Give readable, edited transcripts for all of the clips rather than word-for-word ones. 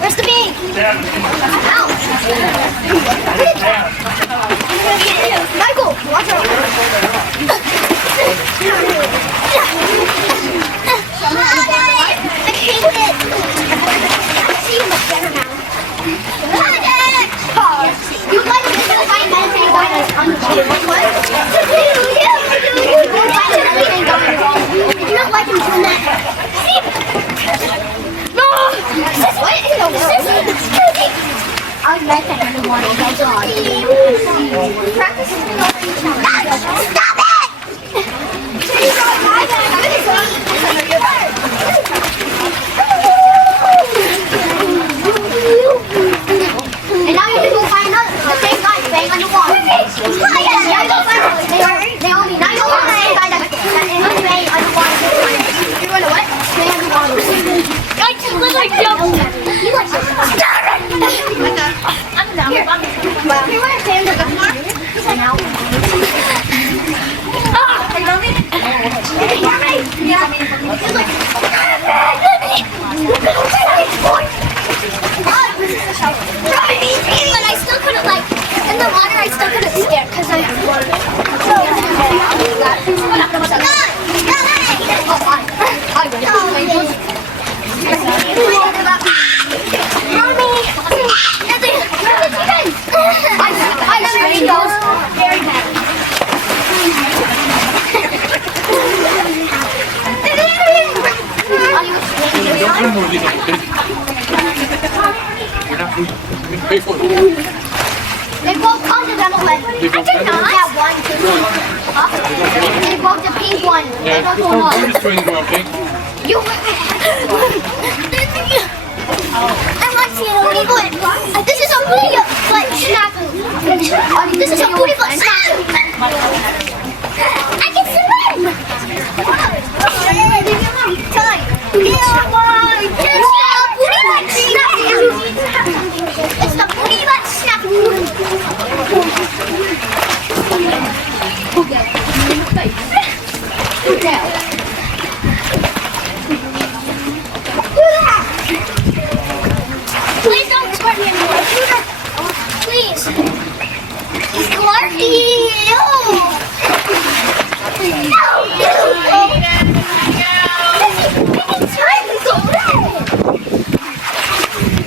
Where's the bee? Michael, watch out. I hate it. I see you much better now. You guys are going to find meditating guidance on the you don't like him doing that. No! What? I like that in the morning. Practice is stop it! And now you have to go find the same guy bang on the wall. Now you go find Naomi. Now you go find the same guy that bang on the wall. You're going to what? Bang on the wall. I just literally jumped. You like stop it! I'm down. Here, you want to stand up more? Now. Ah! Are you on me? Yeah. He's like, but I still couldn't like in the water. I still couldn't stand because I. Very bad. pay for it. They broke tons of them away. I did not. Yeah, one, two. Huh? They broke the pink one. They Yeah, broke just one don't up. do this thing, okay? You. I want to booty foot. This is a booty foot snack. This is a booty foot snack. I can swim. Time. Yeah, why? It's the booty foot snack. Please don't squirt me anymore. Please. Clarky. No.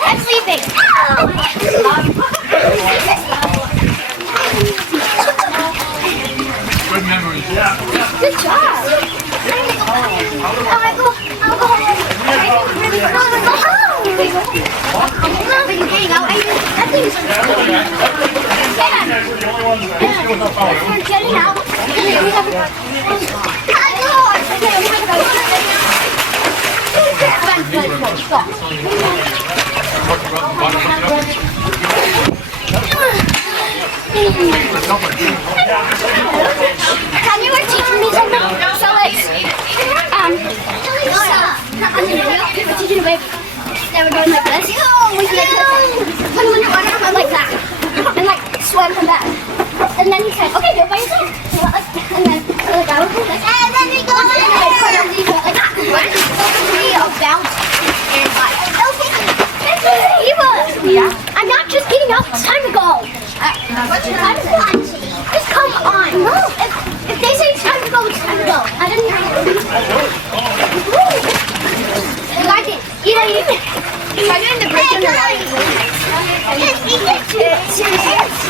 I'm sleeping. Good memories. Good job. I'll go home. No, go home. But you hang out. That thing's we're getting out. Can you teach me something? So like, we're teaching a baby. Then we're going like this. Put him under like that. And like swim from that. And then he said, okay, do it by yourself. And then like I was like, and then we go and then I put him like that. Be a bounce and like, Eva, yeah. I'm not just getting up. It's time to go. Just come on. No. If they say it's time to go, it's time to go. I didn't hear you. I did. I did the break in the light. It's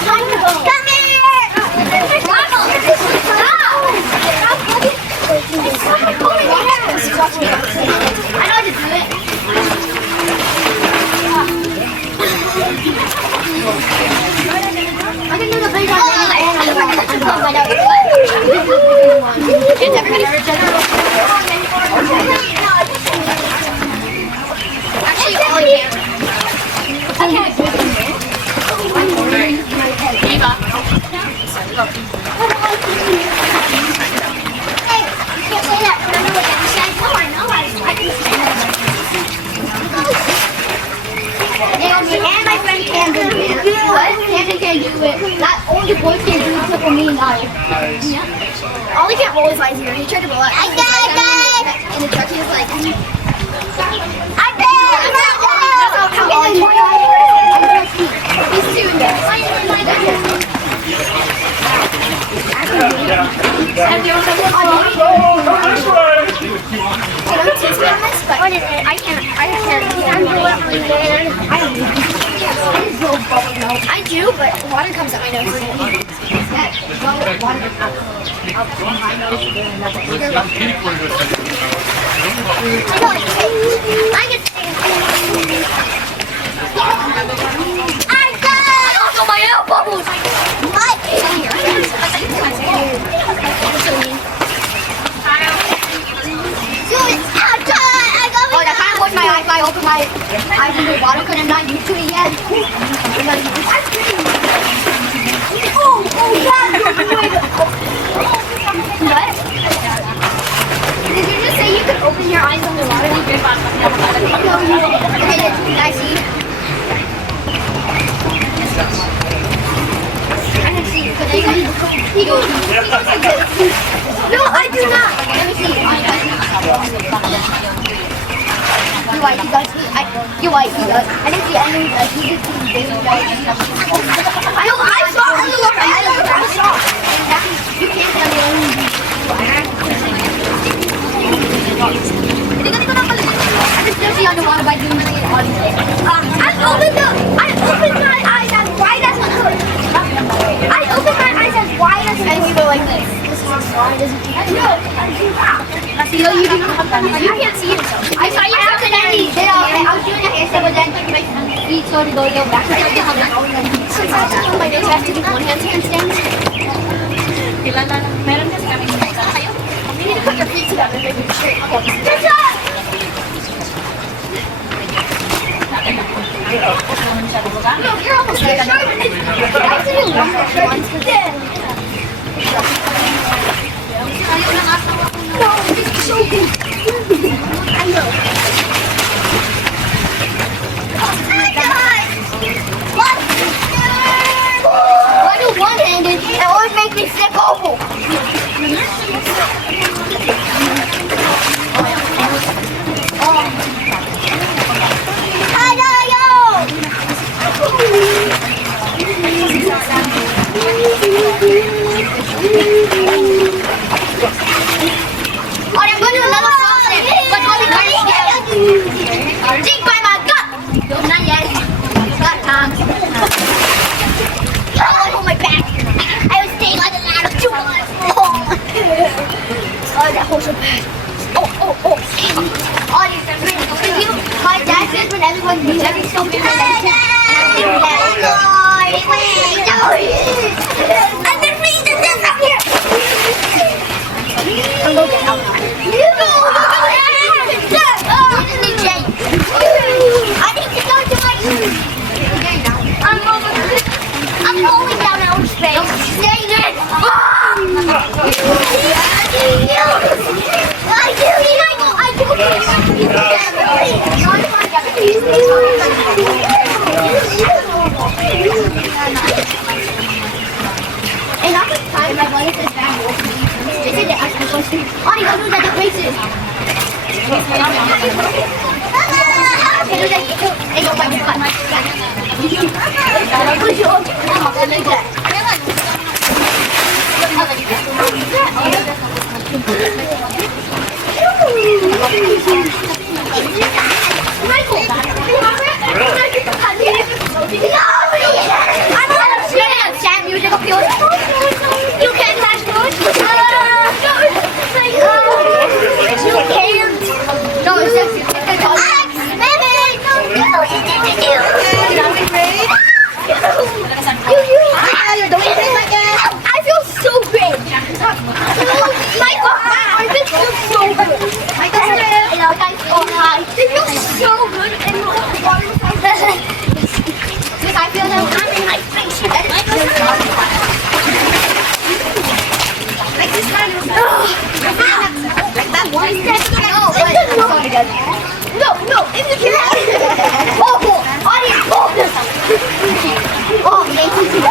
time to go. Come here. I know how to do it. I can do the big one. Actually, all you can. Eva. Hey, you can't say that. Remember what you said? No, I know. I can say that. And my friend Camden can. What? Camden can't do it. Not only boys can do it except for me and I. Yeah. Ollie can't roll his eyes here. He tried to roll it. I did. And the truck, he was like, I did. That's how Ollie tried. He's doing this. I do, but water comes out my nose. I got also my air bubbles. What? Oh, that kind of was my eye. I opened my eyes in the water because I'm not used to it yet. Oh, God. What? Did you just say you could open your eyes on the water? Okay, I see. I can see. He goes like this. No, I do not. Let me see. You're right, he does. You're right, he does. I didn't see any. He did see baby guys. I know, I saw on the water. I saw. You can't tell me only. I can still see underwater by doing the audio. I opened my eyes as wide as I opened my eyes as wide as and we go like this. This is as wide as I know. You can't see it. I saw you have to Andy. was doing a handstand, but then my feet started going back. My nose has to do one hand handstand. Meron kasi kami You need to put your feet together, maybe straight. Good job! No, you're almost there. I have to do one more once. No, this is so good. I know. Oh my God! What? I do one-handed. It always makes me sick awful. I'm going to do another song today, but it's going to be very scary. Dig by my gut. Not yet. Got time. Oh, my back. I was staying like a lot of joy. Oh, that hurts so bad. Oh. Oh, my dad says when everyone leaves, everything's so big. And then reason this up here. I'm going to get out. I need to go to my... I'm going down outer space. Stay in. And I'm tired. My brother says that. They said they asked me a question. Oh, you gotta do that places. You can't touch food. You can't. No, it's just I feel so great. My God, I feel so good. They feel so good and because I feel them in my face. Like this kind of like that one. No, if you can. Oh, I didn't. Oh, thank you.